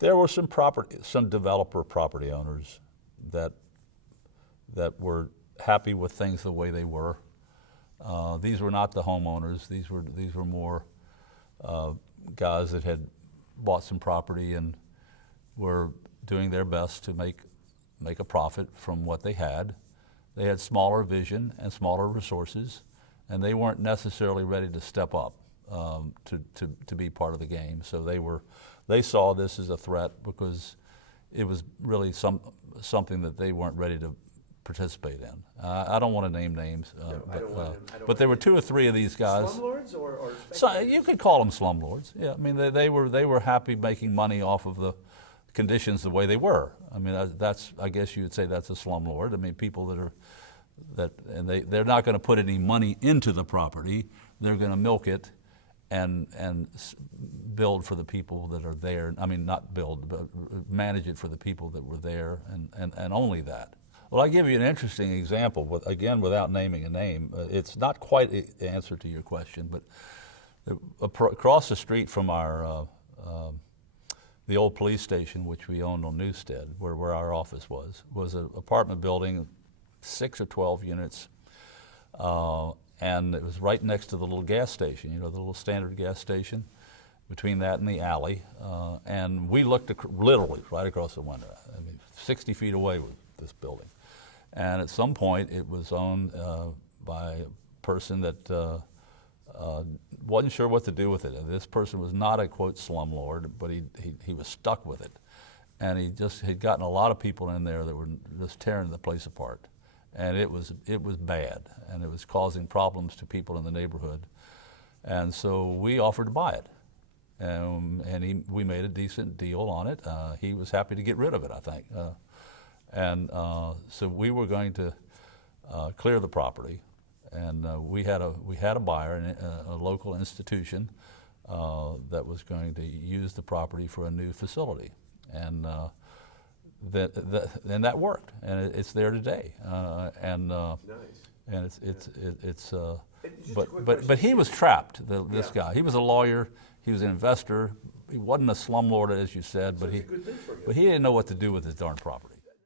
There were some developer property owners that were happy with things the way they were. These were not the homeowners. These were more guys that had bought some property and were doing their best to make a profit from what they had. They had smaller vision and smaller resources, and they weren't necessarily ready to step up to be part of the game. So they saw this as a threat because it was really something that they weren't ready to participate in. I don't want to name names, but there were two or three of these guys. Slumlords or So you could call them slumlords. Yeah, I mean they were happy making money off of the conditions the way they were. I mean I guess you would say that's a slumlord. I mean people they're not going to put any money into the property. They're going to milk it and build for the people that are there. I mean not build, but manage it for the people that were there, and only that. Well, I give you an interesting example, again, without naming a name. It's not quite the answer to your question, but across the street from the old police station, which we owned on Newstead, where our office was an apartment building, 6 or 12 units, and it was right next to the little gas station, the little standard gas station, between that and the alley, and we looked literally right across the window. I mean, 60 feet away was this building. And at some point, it was owned by a person that wasn't sure what to do with it. And this person was not a, quote, slumlord, but he was stuck with it. And he just had gotten a lot of people in there that were just tearing the place apart. And it was bad, and it was causing problems to people in the neighborhood. And so we offered to buy it. We made a decent deal on it. He was happy to get rid of it, I think. So we were going to clear the property, and we had a buyer, a local institution, that was going to use the property for a new facility, and that worked, and it's there today, nice. And but he was trapped. This guy, he was a lawyer, he was an investor, he wasn't a slumlord as you said, So it's a good thing for you. but he didn't know what to do with his darn property.